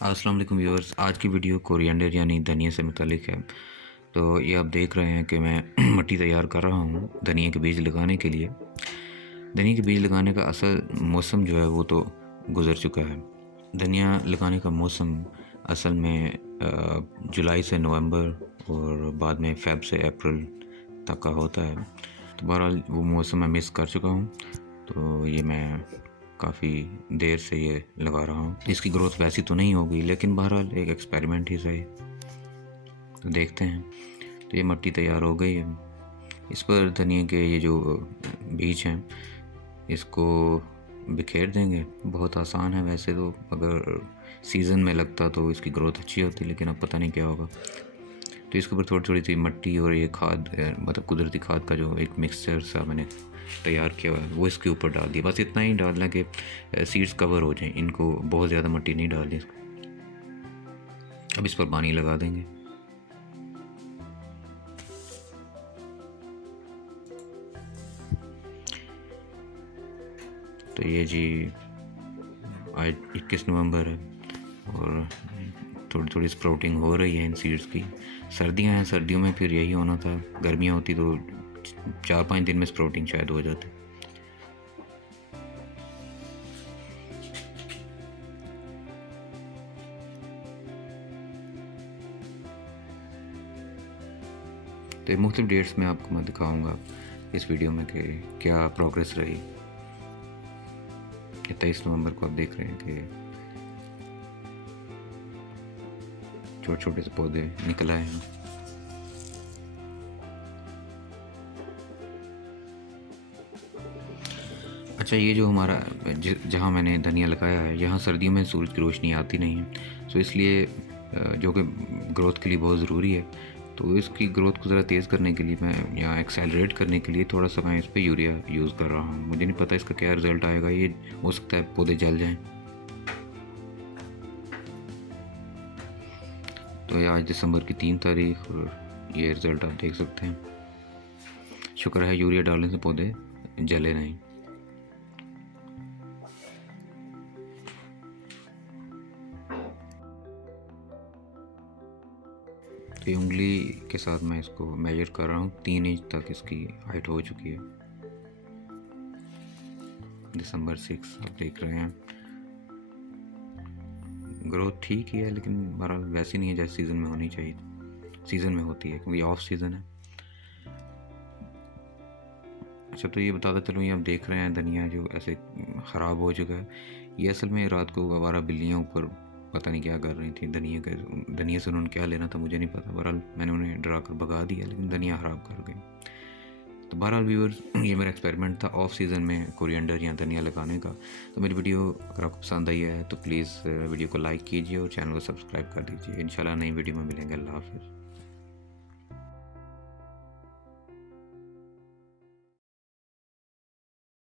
अस्सलाम वालेकुम व्यूअर्स। आज की वीडियो कोरिएंडर यानी धनिया से मुतालिक है। तो ये आप देख रहे हैं कि मैं मिट्टी तैयार कर रहा हूँ धनिया के बीज लगाने के लिए। धनिया के बीज लगाने का असल मौसम जो है वो तो गुज़र चुका है। धनिया लगाने का मौसम असल में जुलाई से नवंबर और बाद में फ़ेब से अप्रैल तक का होता है। तो बहरहाल वो मौसम मैं मिस कर चुका हूँ। तो ये मैं काफ़ी देर से ये लगा रहा हूँ। इसकी ग्रोथ वैसी तो नहीं होगी, लेकिन बहरहाल एक एक्सपेरिमेंट ही सही। तो देखते हैं। तो ये मिट्टी तैयार हो गई है। इस पर धनिया के ये जो बीज हैं इसको बिखेर देंगे। बहुत आसान है वैसे तो, अगर सीज़न में लगता तो इसकी ग्रोथ अच्छी होती, लेकिन अब पता नहीं क्या होगा। तो इसके ऊपर थोड़ी थोड़ी सी मिट्टी और ये खाद मतलब कुदरती खाद का जो एक मिक्सचर सा मैंने तैयार किया हुआ है वो इसके ऊपर डाल दिया। बस इतना ही डालना कि सीड्स कवर हो जाएं, इनको बहुत ज़्यादा मिट्टी नहीं डालनी इसको। अब इस पर पानी लगा देंगे। तो ये जी आज 21 नवंबर है और थोड़ी थोड़ी स्प्राउटिंग हो रही है इन सीड्स की। सर्दियां हैं, सर्दियों में फिर यही होना था। गर्मियां होती तो 4-5 दिन में स्प्राउटिंग शायद हो जाती। तो मुख्तलिफ डेट्स में आपको मैं दिखाऊंगा इस वीडियो में कि क्या प्रोग्रेस रही। 23 नवंबर को आप देख रहे हैं कि छोटे छोटे से पौधे निकल आए हैं। अच्छा, ये जो हमारा जहाँ मैंने धनिया लगाया है यहाँ सर्दियों में सूरज की रोशनी आती नहीं है, तो इसलिए जो कि ग्रोथ के लिए बहुत ज़रूरी है। तो इसकी ग्रोथ को ज़रा तेज़ करने के लिए मैं यहाँ एक्सेलरेट करने के लिए थोड़ा सा मैं इस पर यूरिया यूज़ कर रहा हूँ। मुझे नहीं पता इसका क्या रिज़ल्ट आएगा, ये हो सकता है पौधे जल जाएँ। तो ये आज दिसंबर की 3 तारीख और ये रिज़ल्ट आप देख सकते हैं। शुक्र है यूरिया डालने से पौधे जले नहीं। तो उंगली के साथ मैं इसको मेजर कर रहा हूँ। 3 इंच तक इसकी हाइट हो चुकी है। दिसंबर 6 आप देख रहे हैं। ग्रोथ ठीक ही है, लेकिन बहरहाल वैसी नहीं है जैसे सीज़न में होनी चाहिए। सीज़न में होती है क्योंकि ऑफ सीज़न है। अच्छा, तो ये बताता चलूँ, ये आप देख रहे हैं धनिया जो ऐसे ख़राब हो चुका है। ये असल में रात को आवारा बिल्लियाँ ऊपर पता नहीं क्या कर रही थी। धनिया से उन्होंने क्या लेना था मुझे नहीं पता। बहरहाल मैंने उन्हें डरा कर भगा दिया, लेकिन धनिया ख़राब कर गई। तो बहरहाल व्यूअर्स, ये मेरा एक्सपेरिमेंट था ऑफ सीज़न में कोरिएंडर या धनिया लगाने का। तो मेरी वीडियो अगर आपको पसंद आई है तो प्लीज़ वीडियो को लाइक कीजिए और चैनल को सब्सक्राइब कर दीजिए। इंशाल्लाह नई वीडियो में मिलेंगे। अल्लाह हाफ़िज़।